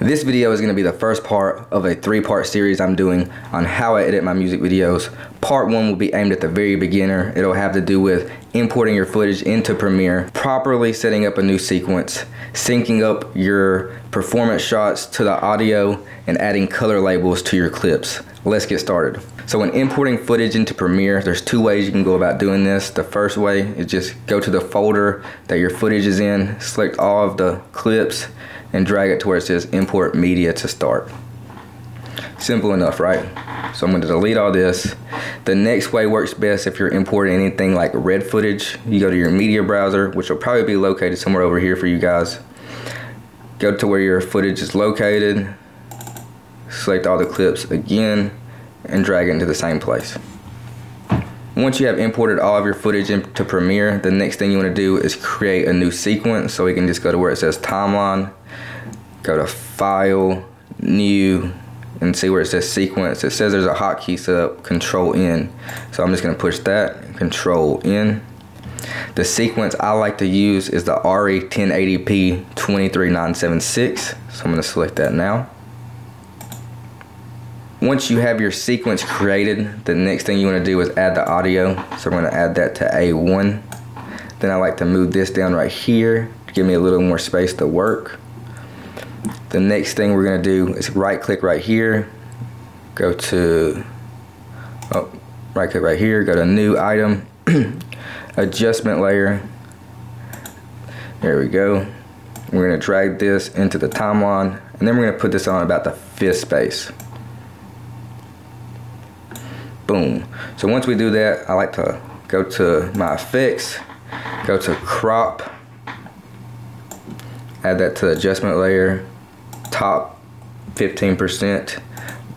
This video is going to be the first part of a 3-part series I'm doing on how I edit my music videos. Part 1 will be aimed at the very beginner. It'll have to do with importing your footage into Premiere, properly setting up a new sequence, syncing up your performance shots to the audio, and adding color labels to your clips. Let's get started. So when importing footage into Premiere, there's 2 ways you can go about doing this. The first way is just go to the folder that your footage is in, select all of the clips, and drag it to where it says import media to start. Simple enough, right? So I'm going to delete all this. The next way works best if you're importing anything like red footage. You go to your media browser, which will probably be located somewhere over here for you guys. Go to where your footage is located, select all the clips again, and drag it into the same place. Once you have imported all of your footage into Premiere, the next thing you want to do is create a new sequence. So we can just go to where it says timeline, go to file, new, and see where it says sequence. It says there's a hotkey set up, Control N. So I'm just going to push that, Control N. The sequence I like to use is the RE 1080p 23976. So I'm going to select that now. Once you have your sequence created, the next thing you want to do is add the audio. So I'm going to add that to A1. Then I like to move this down right here to give me a little more space to work. The next thing we're going to do is right click right here, go to, right click right here, go to new item, adjustment layer. There we go. We're going to drag this into the timeline, and then we're going to put this on about the 5th space. Boom. So once we do that, I like to go to my effects, go to crop, add that to the adjustment layer, top 15%,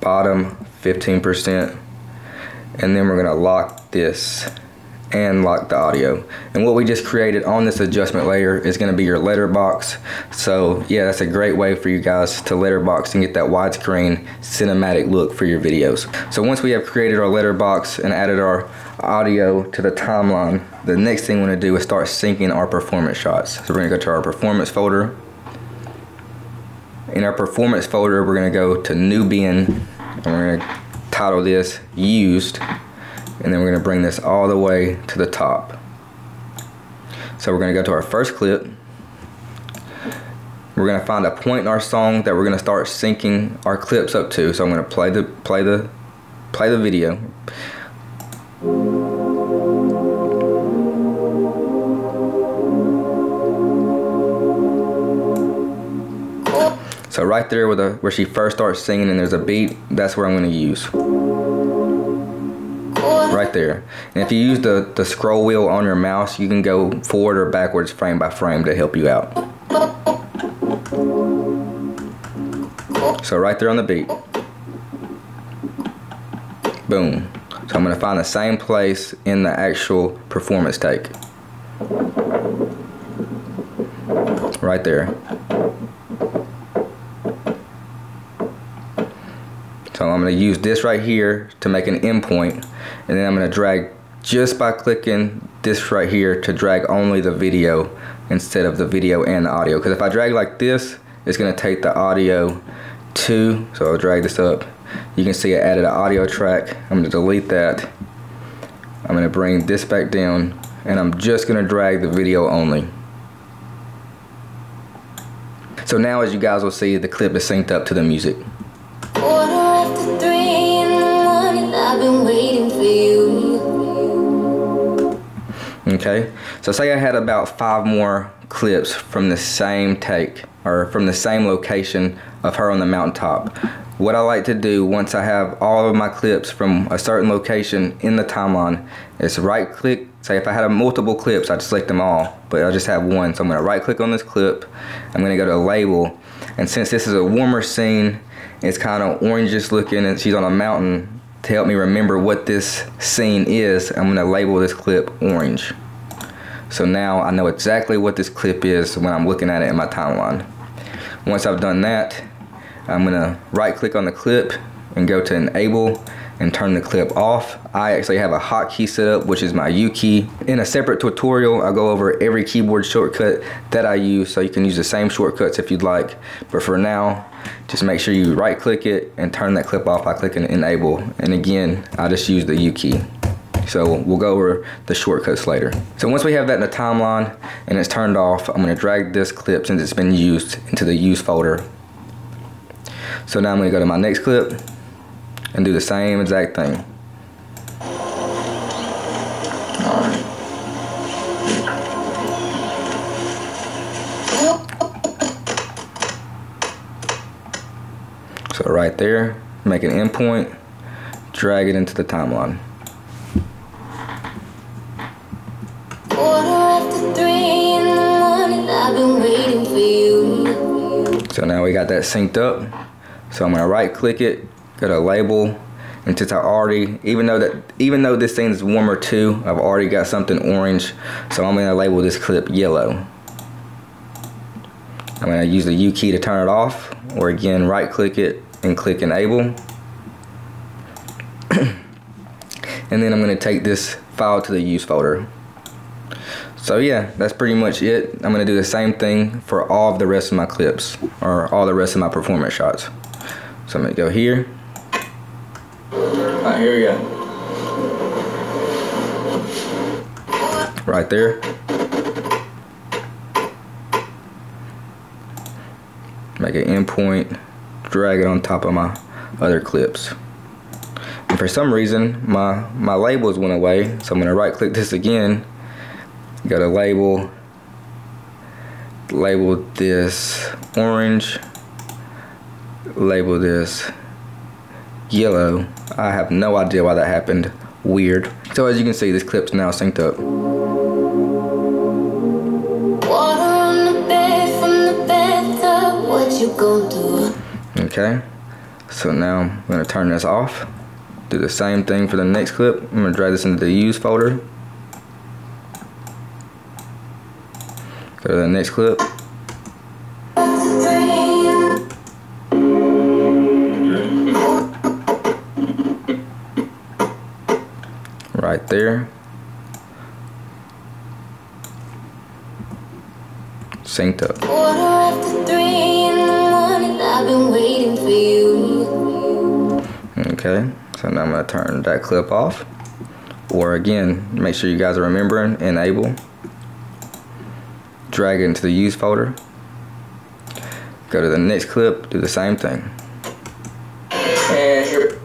bottom 15%, and then we're going to lock this and lock the audio. And what we just created on this adjustment layer is going to be your letterbox. So yeah, that's a great way for you guys to letterbox and get that widescreen cinematic look for your videos. So once we have created our letterbox and added our audio to the timeline, the next thing we want to do is start syncing our performance shots. So we're going to go to our performance folder. In our performance folder, we're going to go to new bin, and we're going to title this used. And then we're going to bring this all the way to the top. So we're going to go to our first clip. We're going to find a point in our song that we're going to start syncing our clips up to. So I'm going to play the video. So right there where she first starts singing and there's a beat, that's where I'm going to use. Right there. And if you use the scroll wheel on your mouse, you can go forward or backwards frame by frame to help you out. So right there on the beat. Boom. So I'm going to find the same place in the actual performance take. Right there. So I'm going to use this right here to make an endpoint, and then I'm going to drag just by clicking this right here to drag only the video instead of the video and the audio. Because if I drag like this, it's going to take the audio to, so I'll drag this up. You can see I added an audio track. I'm going to delete that. I'm going to bring this back down, and I'm just going to drag the video only. So now, as you guys will see, the clip is synced up to the music. I've been waiting for you. Okay, so say I had about 5 more clips from the same take or from the same location of her on the mountaintop. What I like to do once I have all of my clips from a certain location in the timeline is right click. Say if I had multiple clips, I'd select them all, but I just have one. So I'm going to right click on this clip. I'm going to go to label, and since this is a warmer scene, it's kind of orangish looking and she's on a mountain, to help me remember what this scene is, I'm going to label this clip orange. So now I know exactly what this clip is when I'm looking at it in my timeline. Once I've done that, I'm going to right click on the clip and go to enable and turn the clip off. I actually have a hotkey set up, which is my U key. In a separate tutorial, I'll go over every keyboard shortcut that I use, so you can use the same shortcuts if you'd like. But for now, just make sure you right click it and turn that clip off by clicking enable. And again, I just use the U key. So we'll go over the shortcuts later. So once we have that in the timeline and it's turned off, I'm gonna drag this clip, since it's been used, into the use folder. So now I'm gonna go to my next clip and do the same exact thing. So right there, make an endpoint, drag it into the timeline. So now we got that synced up. So I'm gonna right click it, go to label, and since I already, even though this thing is warmer too, I've already got something orange, so I'm gonna label this clip yellow. I'm gonna use the U key to turn it off, or again, right click it and click enable. And then I'm gonna take this file to the use folder. So yeah, that's pretty much it. I'm gonna do the same thing for all of the rest of my clips, or all the rest of my performance shots. So I'm gonna go here. Alright, here we go. Right there. Make an endpoint, drag it on top of my other clips. And for some reason, my labels went away, so I'm gonna right click this again, go to label this orange, label this yellow. I have no idea why that happened. Weird. So as you can see, this clip's now synced up. Water on the bed from the bathtub, what you gon' do? Okay, so now I'm gonna turn this off. Do the same thing for the next clip. I'm gonna drag this into the use folder. Go to the next clip. Right there. Synced up. Quarter after 3 in the morning, I've been waiting for you. Okay, so now I'm gonna turn that clip off. Or again, make sure you guys are remembering, enable. Drag it into the use folder. Go to the next clip, do the same thing. And here.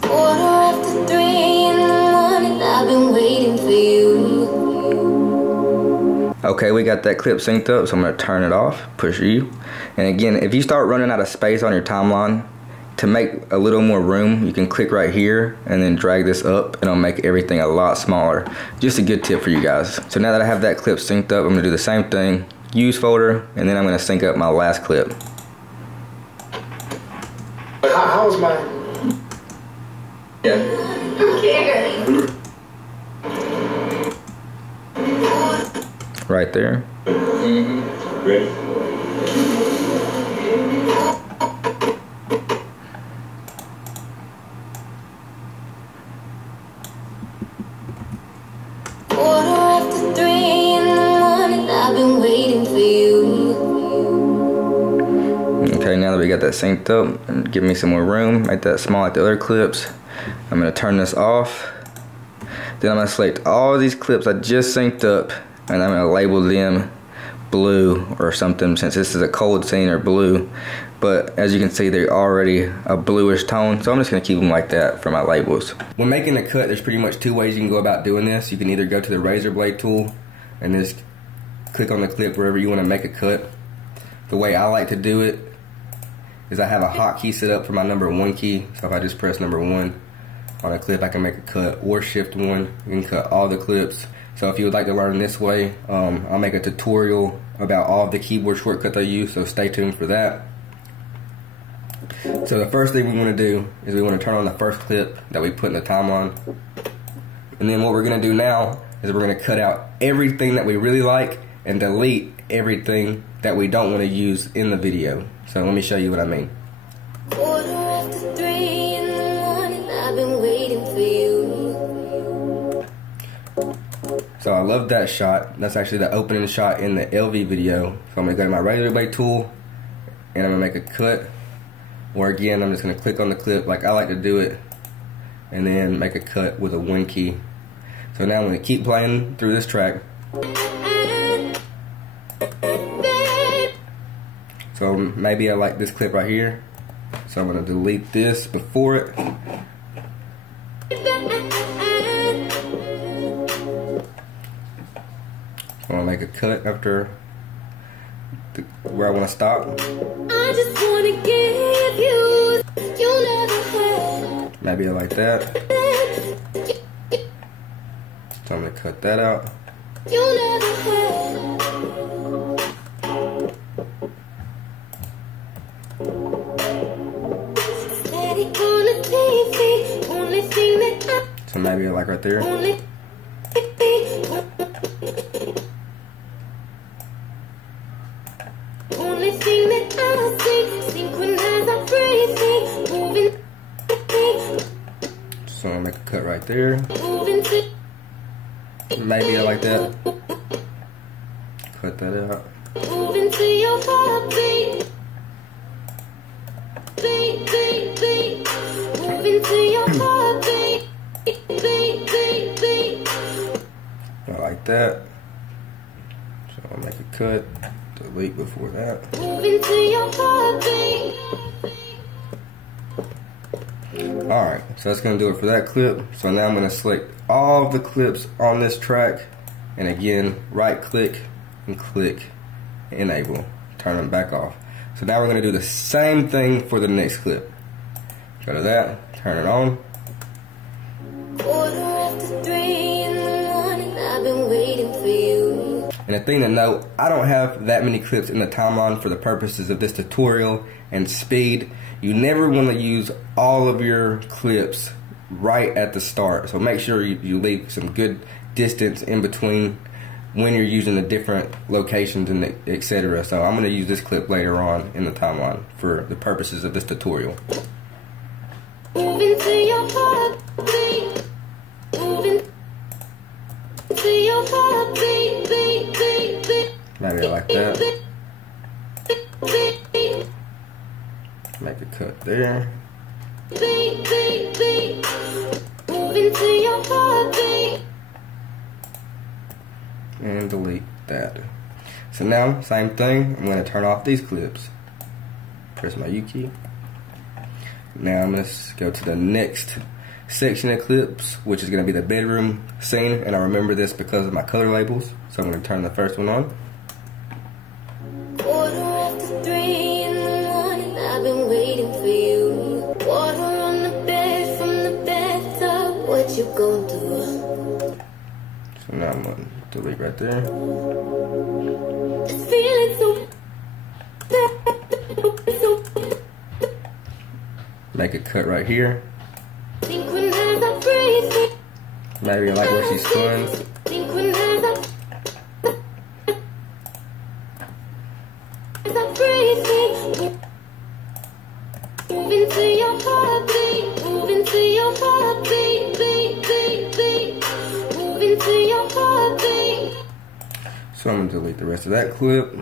Quarter after 3 in the morning, I've been waiting for you. Okay, we got that clip synced up, so I'm gonna turn it off, push U. And again, if you start running out of space on your timeline, to make a little more room, you can click right here and then drag this up, and it'll make everything a lot smaller. Just a good tip for you guys. So now that I have that clip synced up, I'm gonna do the same thing, use folder, and then I'm gonna sync up my last clip. How was my... Yeah. Who cares? Right there. Ready? Quarter after 3 in the morning, I've been waiting for you. Okay, now that we got that synced up, and give me some more room, make that small like the other clips. I'm gonna turn this off. Then I'm gonna select all these clips I just synced up, and I'm gonna label them blue or something, since this is a cold scene, or blue. But as you can see, they're already a bluish tone, so I'm just gonna keep them like that for my labels. When making a cut, there's pretty much two ways you can go about doing this. You can either go to the razor blade tool and just click on the clip wherever you wanna make a cut. The way I like to do it is I have a hotkey set up for my #1 key. So if I just press #1 on a clip, I can make a cut, or Shift1, you can cut all the clips. So if you would like to learn this way, I'll make a tutorial about all of the keyboard shortcuts I use, so stay tuned for that. So the first thing we want to do is we want to turn on the first clip that we put in the timeline. And then what we're going to do now is we're going to cut out everything that we really like and delete everything that we don't want to use in the video. So let me show you what I mean. 3:15 in the morning, I've been waiting for you. So I love that shot. That's actually the opening shot in the LV video. So I'm going to go to my regular way tool and I'm going to make a cut. Or again, I'm just going to click on the clip like I like to do it and then make a cut with a 1 key. So now I'm going to keep playing through this track. So maybe I like this clip right here. So I'm going to delete this before it. I'm going to make a cut after where I want to stop. I just want to give you never had. Maybe I like that. So I'm going to cut that out. You never had. Steady on the TV, only thing that So maybe I like right there. only thing that I see, synchronize our breathing, moving, So I'm going to make a cut right there. moving to. Maybe I like that. Cut that out. Moving to your heartbeat, beat, beat, beat. Moving to your heartbeat, beat, beat, beat. I like that. So I'll make a cut. Delete before that. Moving to your heartbeat. Alright, so that's going to do it for that clip. So now I'm going to select all of the clips on this track. And again, right click and click enable. Turn them back off. So now we're going to do the same thing for the next clip. Go to that, turn it on. 3:15 in the morning, I've been waiting for you. And a thing to note, I don't have that many clips in the timeline for the purposes of this tutorial and speed. You never want to use all of your clips right at the start. So make sure you leave some good distance in between when you're using the different locations and etc. So I'm going to use this clip later on in the timeline for the purposes of this tutorial. Moving to your heartbeat, moving to your heartbeat, beat, beat, beat. Maybe I like that. Beat, beat, Make a cut there. beat, beat, beat. Moving to your heartbeat. And delete that. So now, same thing, I'm going to turn off these clips. Press my U key. Now I'm going to go to the next section of clips, which is going to be the bedroom scene. And I remember this because of my color labels. So I'm going to turn the first one on. 3:15 in the morning, I've been waiting for you. Water on the bed from the bathtub, what you gon' do? So now I'm going to delete right there. It's feeling so bad, so Make a cut right here. synchronize our breathing. Maybe I like where she's spun. Synchronize our breathing. Moving to your heartbeat, moving to your heartbeat, beat, beat, beat. Moving to your heartbeat. So I'm going to delete the rest of that clip.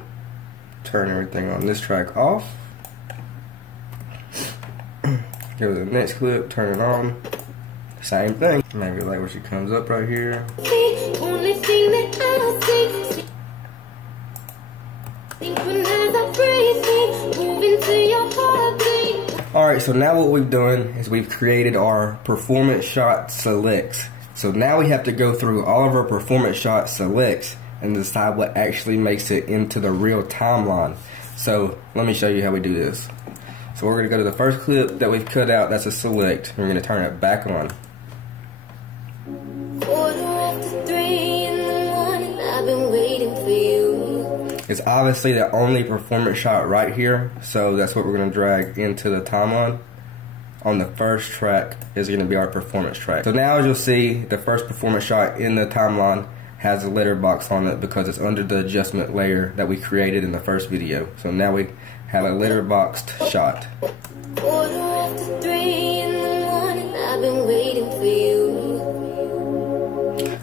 Turn everything on this track off. Go to the next clip, turn it on. Same thing. Maybe like where she comes up right here. Only thing that I see. Synchronize our breathing, moving to your heartbeat. Alright, so now what we've done is we've created our performance shot selects. So now we have to go through all of our performance shot selects and decide what actually makes it into the real timeline. So let me show you how we do this. So we're going to go to the first clip that we've cut out, that's a select, and we're going to turn it back on. 3:15 in the morning, I've been waiting for you. It's obviously the only performance shot right here, so that's what we're going to drag into the timeline. On the first track is going to be our performance track. So now as you'll see, the first performance shot in the timeline has a letterbox on it because it's under the adjustment layer that we created in the first video. So now we have a letterboxed shot. 3:15 in the morning, I've been waiting for you.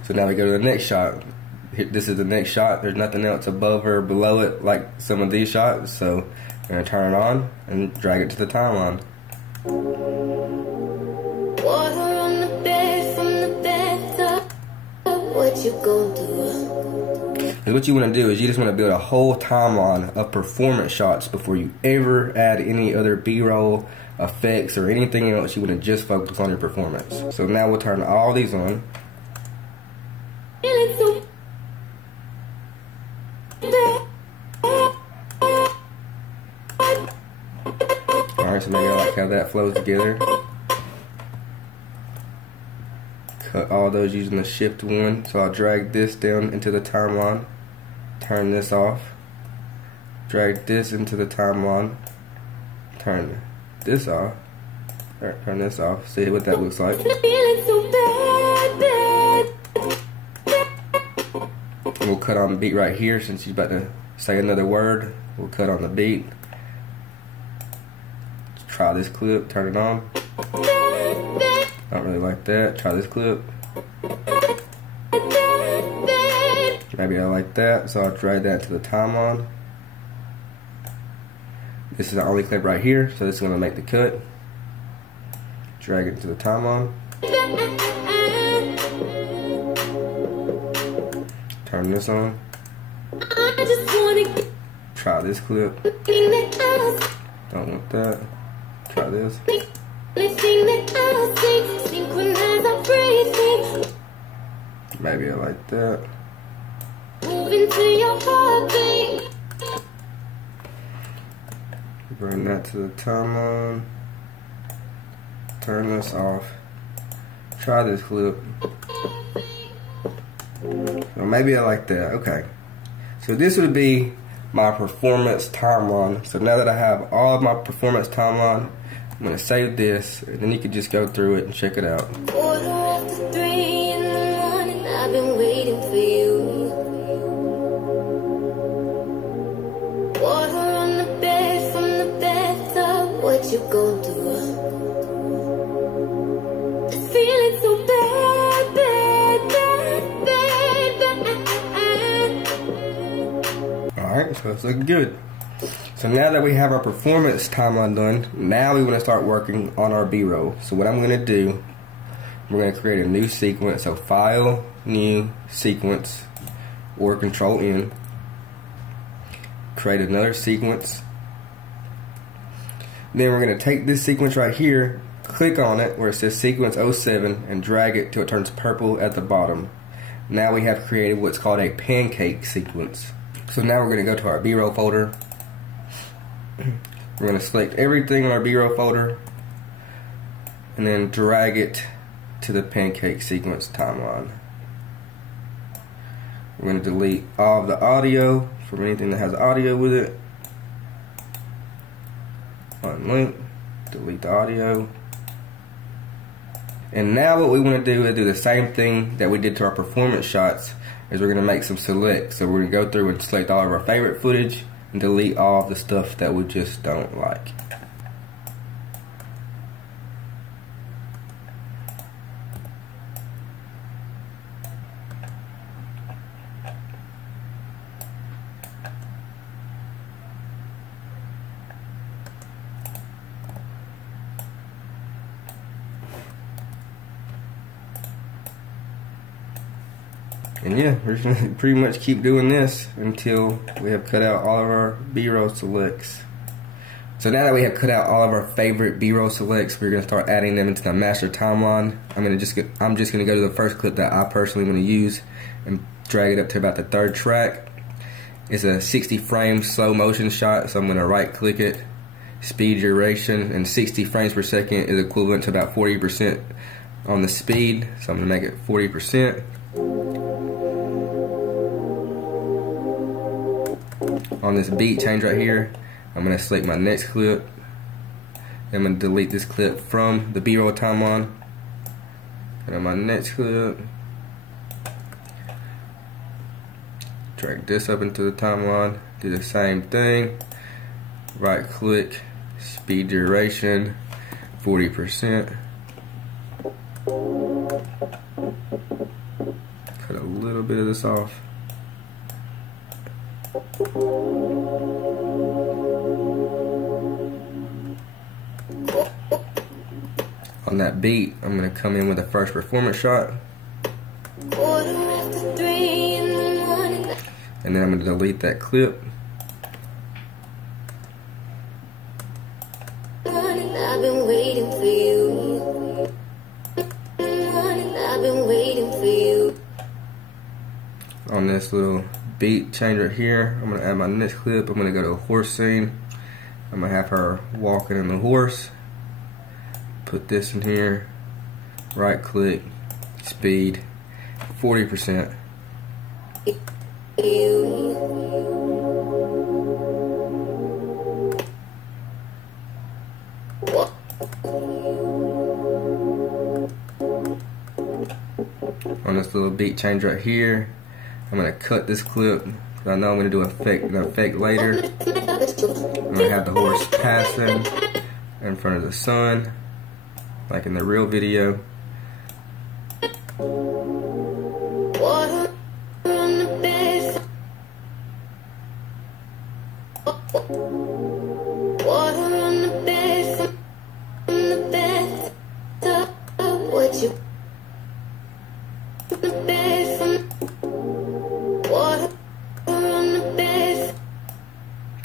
So now we go to the next shot. This is the next shot. There's nothing else above or below it like some of these shots. So I'm going to turn it on and drag it to the timeline. Water on the bed from the bathtub. What you gonna do? And what you want to do is you just want to build a whole timeline of performance shots before you ever add any other B-roll, effects, or anything else. You want to just focus on your performance. So now we'll turn all these on. Feeling so Alright, so maybe I like how that flows together. Cut all those using the shift 1. So I'll drag this down into the timeline. Turn this off. Drag this into the timeline. Turn this off. Alright, turn this off. See what that looks like. feeling so bad. And we'll cut on the beat right here since he's about to say another word. We'll cut on the beat. Try this clip, turn it on. Not really like that. Try this clip. Maybe I like that, so I'll drag that to the timeline. This is the only clip right here, so this is going to make the cut. Drag it to the timeline. Turn this on. I just wanna get Try this clip. everything that I Don't want that. Try this. see, everything that I see. Synchronize our breathing. Maybe I like that. Moving to your heartbeat. Bring that to the timeline. Turn this off. Try this clip. So maybe I like that. Okay. So this would be my performance timeline. So now that I have all of my performance timeline, I'm going to save this, and then you can just go through it and check it out. 3:15 in the morning, I've been waiting for you. Water on the bed from the bathtub. What you gonna do? It's feeling so bad, bad, bad, bad, bad. Alright, so it's looking good. So now that we have our performance timeline done, now we want to start working on our B-roll. So what I'm going to do, we're going to create a new sequence. So File, New, Sequence, or Control N. Create another sequence. Then we're going to take this sequence right here, click on it where it says Sequence 07, and drag it till it turns purple at the bottom. Now we have created what's called a pancake sequence. So now we're going to go to our B-roll folder. We're going to select everything in our B-roll folder and then drag it to the pancake sequence timeline. We're going to delete all of the audio from anything that has audio with it. Unlink, delete the audio. And now what we want to do is do the same thing that we did to our performance shots, is we're going to make some selects. So we're going to go through and select all of our favorite footage and delete all of the stuff that we just don't like. And yeah, we're just gonna pretty much keep doing this until we have cut out all of our B-roll selects. So now that we have cut out all of our favorite B-roll selects, we're gonna start adding them into the master timeline. I'm just gonna go to the first clip that I personally want to use and drag it up to about the third track. It's a 60 frame slow motion shot, so I'm gonna right click it, speed duration, and 60 frames per second is equivalent to about 40% on the speed, so I'm gonna make it 40%. On this beat change right here, I'm gonna select my next clip. I'm gonna delete this clip from the B-roll timeline. And on my next clip, drag this up into the timeline, do the same thing. Right click, speed duration, 40%. Cut a little bit of this off. On that beat, I'm gonna come in with the first performance shot. And then I'm gonna delete that clip. I've been waiting for you. I've been waiting for you. On this little beat change right here, I'm gonna add my next clip. I'm gonna go to a horse scene. I'm gonna have her walking in the horse. Put this in here. Right click, speed, 40%. On this little beat change right here, I'm gonna cut this clip. I know I'm gonna do an effect later. I'm gonna have the horse passing in front of the sun, like in the real video.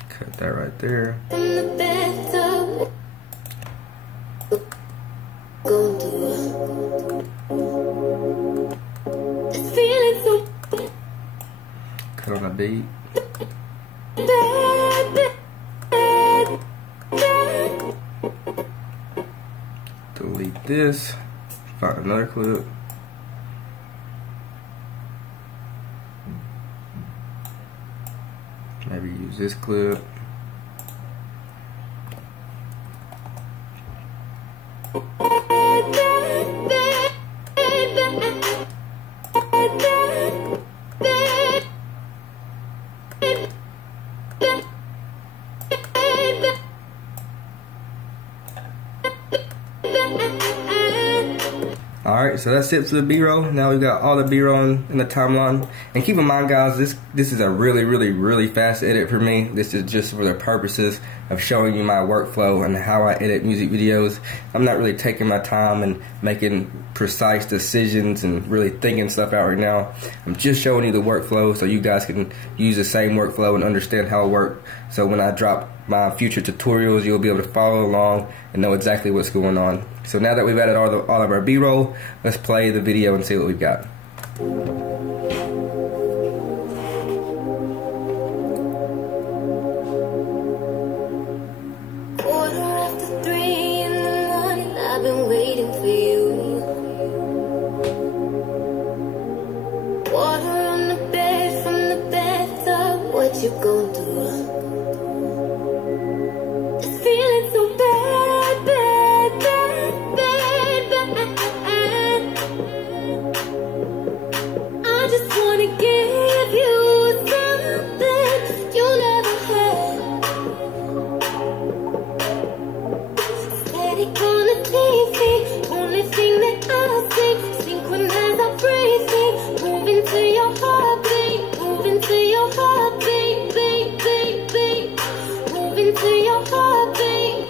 Cut that right there. Cut on the beat. Delete this. Find another clip. Maybe use this clip. Alright, so that's it for the B-roll. Now we've got all the B-roll in the timeline. And keep in mind, guys, this is a really fast edit for me. This is just for the purposes of showing you my workflow and how I edit music videos. I'm not really taking my time and making precise decisions and really thinking stuff out right now. I'm just showing you the workflow so you guys can use the same workflow and understand how it works. So when I drop my future tutorials, you'll be able to follow along and know exactly what's going on. So now that we've added all of our B-roll, let's play the video and see what we've got. I've been waiting for you. Water on the bed from the bathtub. What you gon' do? This feeling so bad, bad, bad, bad, bad. I just wanna give you something you never had. Static on the TV, only thing that I see. Synchronize our breathing, moving to your heartbeat, moving to your heartbeat, beat, beat, beat, moving to your heartbeat.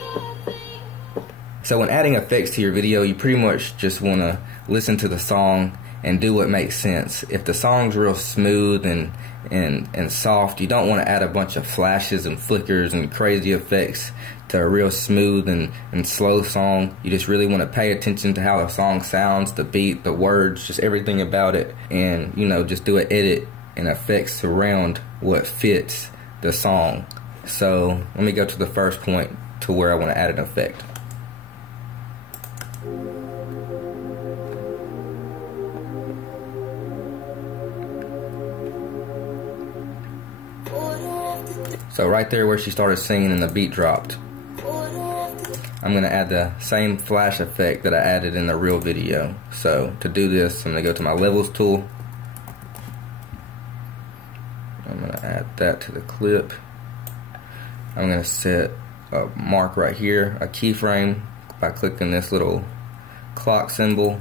So when adding effects to your video, you pretty much just want to listen to the song and do what makes sense. If the song's real smooth and soft, you don't want to add a bunch of flashes and flickers and crazy effects to a real smooth and slow song. You just really want to pay attention to how the song sounds, the beat, the words, just everything about it, and just do an edit and effects around what fits the song. So let me go to the first point to where I want to add an effect. So right there where she started singing and the beat dropped, I'm going to add the same flash effect that I added in the real video. So to do this, I'm going to go to my levels tool. I'm going to add that to the clip. I'm going to set a mark right here, a keyframe, by clicking this little clock symbol.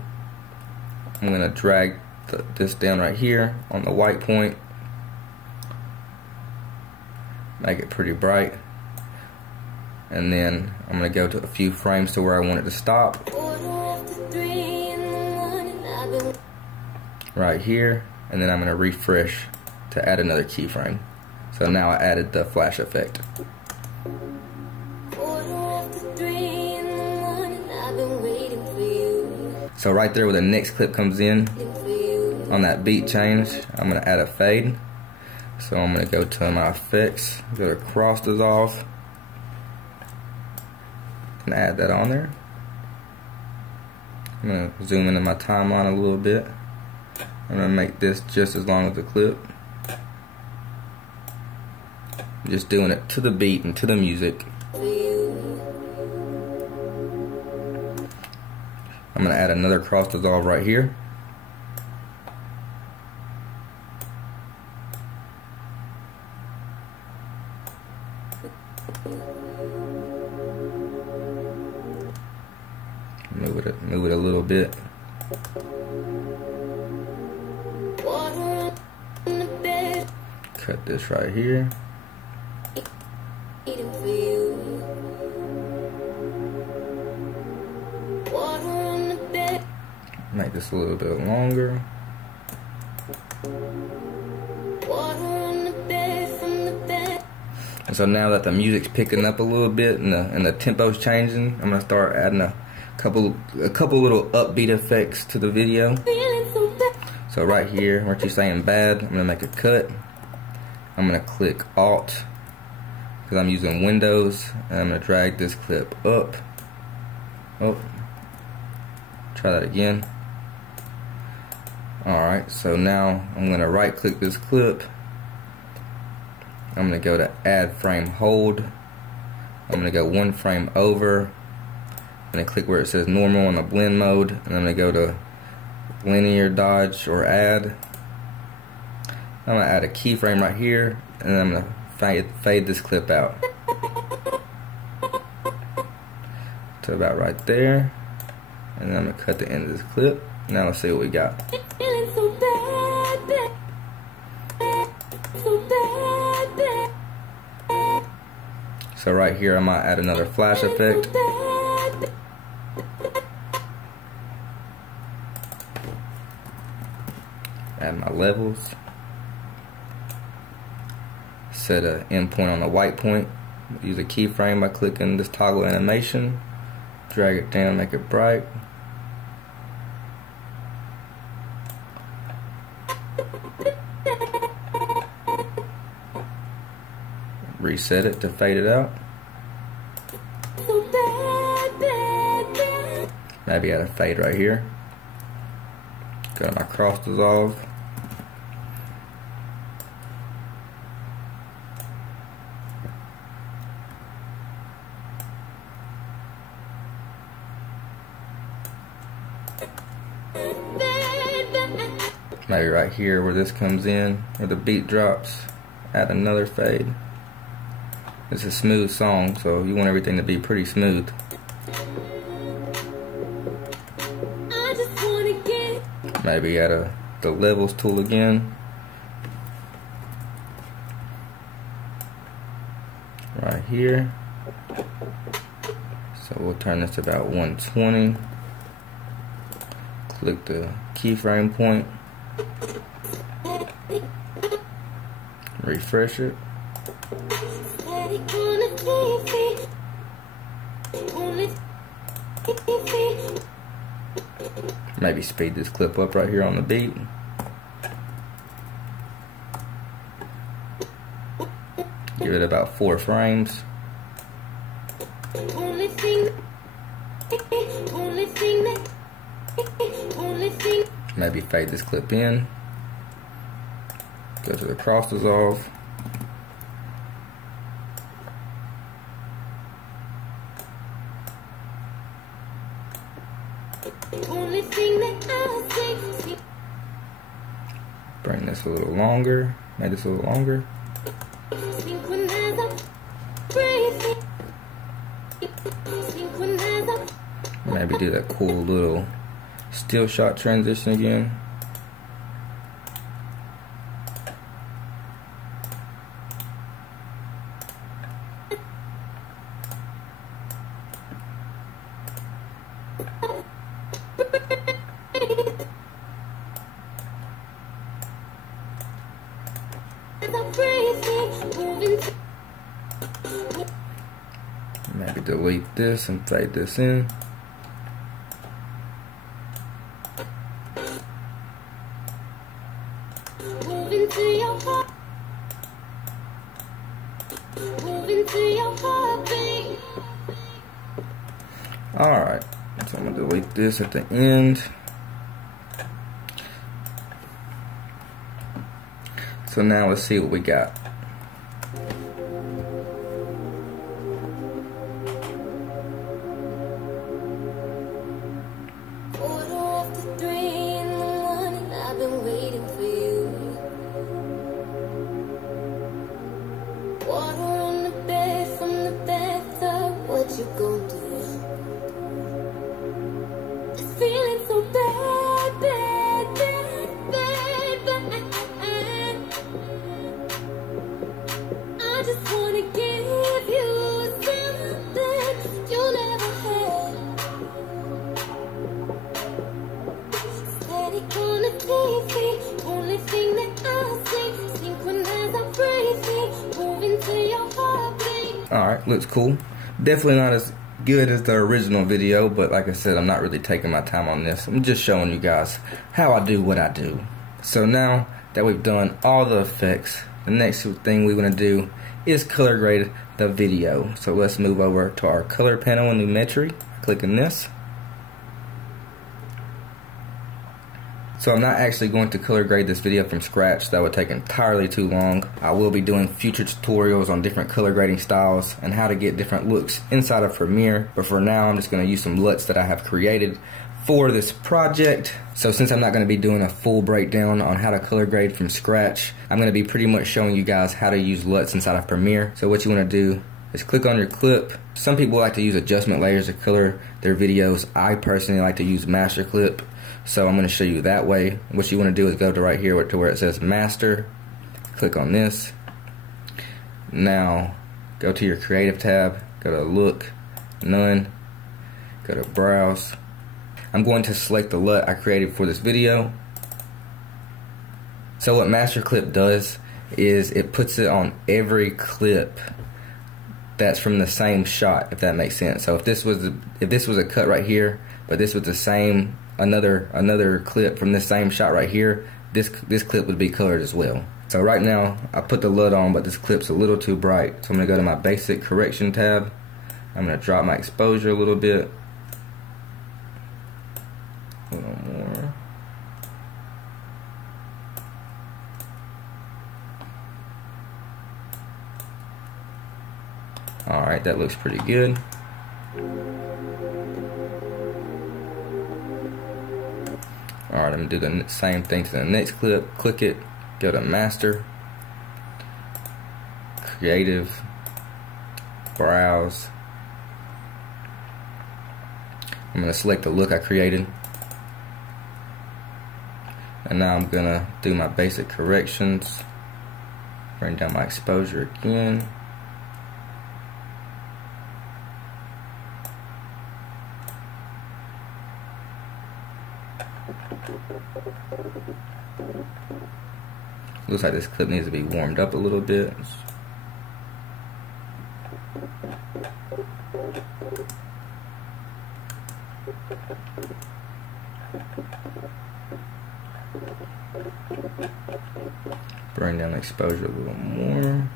I'm going to drag this down right here on the white point. Make it pretty bright. And then I'm going to go to a few frames to where I want it to stop. Right here. And then I'm going to refresh to add another keyframe. So now I added the flash effect. So right there where the next clip comes in, on that beat change, I'm going to add a fade. So I'm going to go to my effects, go to cross dissolve, and add that on there. I'm going to zoom into my timeline a little bit. I'm going to make this just as long as the clip. Just doing it to the beat and to the music. I'm going to add another cross dissolve right here. Move it a little bit. Cut this right here. Make this a little bit longer. And so now that the music's picking up a little bit and the tempo's changing, I'm gonna start adding a couple little upbeat effects to the video. So right here, where she's saying bad, I'm gonna make a cut. I'm gonna click Alt because I'm using Windows, and I'm gonna drag this clip up. Oh, try that again. Alright, so now I'm going to right click this clip. I'm going to go to add frame hold. I'm going to go one frame over. I'm going to click where it says normal on the blend mode. And I'm going to go to linear dodge or add. I'm going to add a keyframe right here. And I'm going to fade this clip out to about right there. And then I'm going to cut the end of this clip. Now let's see what we got. So right here I might add another flash effect. Add my levels. Set an endpoint on the white point. Use a keyframe by clicking this toggle animation. Drag it down, make it bright. Reset it to fade it out. Maybe add a fade right here. Go to my cross dissolve. Maybe right here where this comes in, where the beat drops, add another fade. It's a smooth song, so you want everything to be pretty smooth. Maybe add the levels tool again. Right here. So we'll turn this to about 120. Click the keyframe point. Refresh it. Maybe speed this clip up right here on the beat. Give it about 4 frames. Maybe fade this clip in. Go to the cross dissolve. Only thing that I see. Bring this a little longer. Make this a little longer. Synchronize our breathing. Synchronize our. Maybe do that cool little still shot transition again. Maybe delete this and fade this in. Moving to your heart. Moving to your heartbeat. Alright, so I'm going to delete this at the end. So now let's see what we got. You gon' do? It's feeling so bad, bad, bad, bad, bad. I just wanna give you something you never had. Static on the TV, only thing that I see. Synchronize our breathing, moving to your heartbeat. Alright, looks cool. Definitely not as good as the original video, but like I said, I'm not really taking my time on this. I'm just showing you guys how I do what I do. So now that we've done all the effects, the next thing we want to do is color grade the video. So let's move over to our color panel in Lumetri, clicking this. So I'm not actually going to color grade this video from scratch. That would take entirely too long. I will be doing future tutorials on different color grading styles and how to get different looks inside of Premiere. But for now, I'm just going to use some LUTs that I have created for this project. So since I'm not going to be doing a full breakdown on how to color grade from scratch, I'm going to be pretty much showing you guys how to use LUTs inside of Premiere. So what you want to do is click on your clip. Some people like to use adjustment layers to color their videos. I personally like to use master clip. So I'm going to show you that way. What you want to do is go to right here to where it says master. Click on this. Now go to your creative tab. Go to look, none. Go to browse. I'm going to select the LUT I created for this video. So what master clip does is it puts it on every clip that's from the same shot, if that makes sense. So if this was a cut right here, but this was the same another clip from this same shot right here, this clip would be colored as well. So right now I put the LUT on, but this clip's a little too bright. So I'm gonna go to my basic correction tab. I'm gonna drop my exposure a little bit. A little more. Alright, that looks pretty good. Alright, I'm going to do the same thing to the next clip. Click it, go to master, creative, browse. I'm going to select the look I created. And now I'm going to do my basic corrections. Bring down my exposure again. Looks like this clip needs to be warmed up a little bit. Bring down the exposure a little more.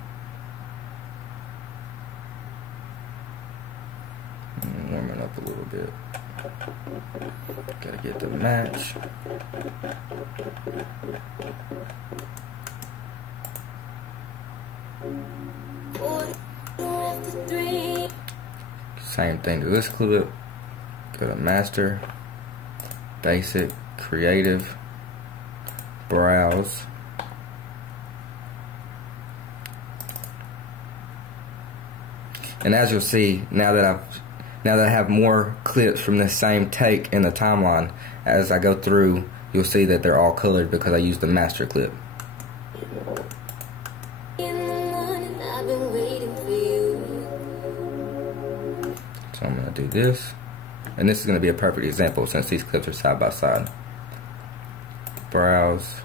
And warm it up a little bit. Gotta get the match. Same thing to this clip. Go to master, basic, creative, browse. And as you'll see, now that I have more clips from this same take in the timeline, as I go through, you'll see that they're all colored because I used the master clip. So I'm going to do this, and this is going to be a perfect example since these clips are side by side. Browse.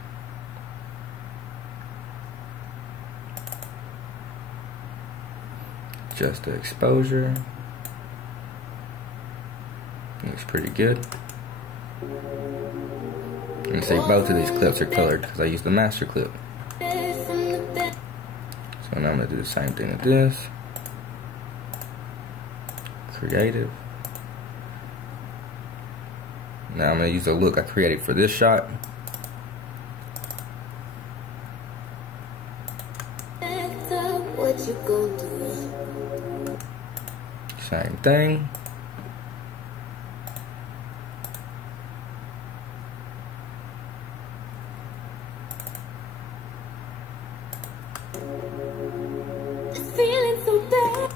Just the exposure. Looks pretty good. You can see both of these clips are colored because I used the master clip. So now I'm going to do the same thing with this. Creative. Now I'm going to use the look I created for this shot. Same thing. Feeling so bad.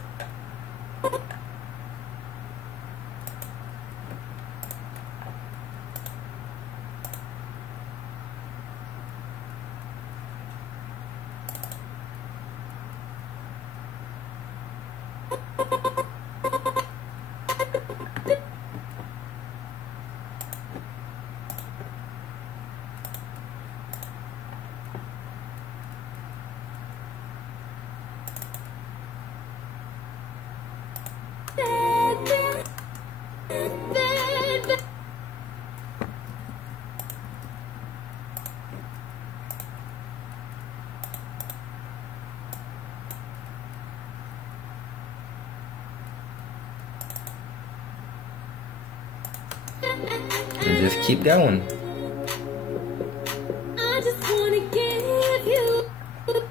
And just keep going. I just wanna give you.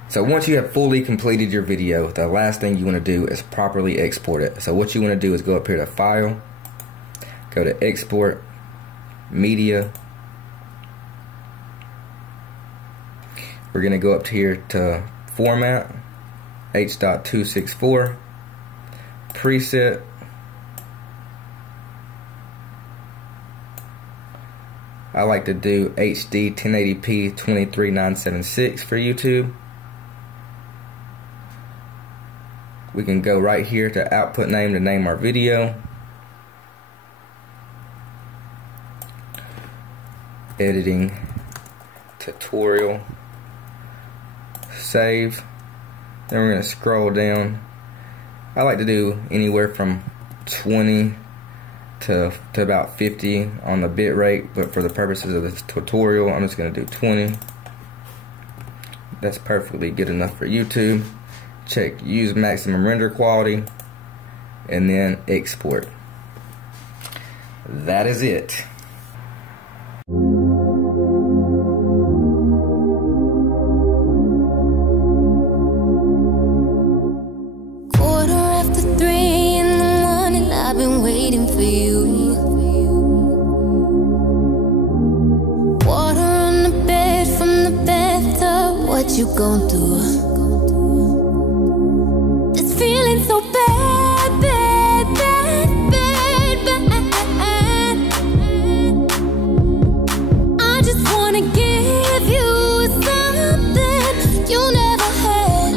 So once you have fully completed your video, the last thing you want to do is properly export it. So what you want to do is go up here to File, go to Export, Media. We're going to go up here to Format, H.264, Preset. I like to do HD 1080p 23976 for YouTube. We can go right here to output name to name our video. Editing, tutorial, save. Then we're going to scroll down. I like to do anywhere from 20 to about 50 on the bit rate, but for the purposes of this tutorial, I'm just going to do 20. That's perfectly good enough for YouTube. Check use maximum render quality, and then export. That is it. I've been waiting for you. Water on the bed from the bathtub. What you gon' do? This feeling so bad, bad, bad, bad, bad. I just wanna give you something you never had.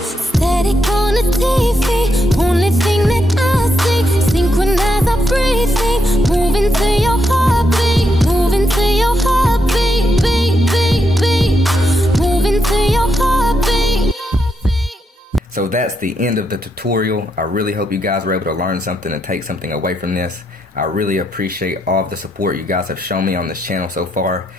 Static on the TV, only thing that I see. Synchronize our breathing, moving to your heartbeat, moving to your heartbeat, beat, beat, beat, moving to your heartbeat. So that's the end of the tutorial. I really hope you guys were able to learn something and take something away from this. I really appreciate all of the support you guys have shown me on this channel so far.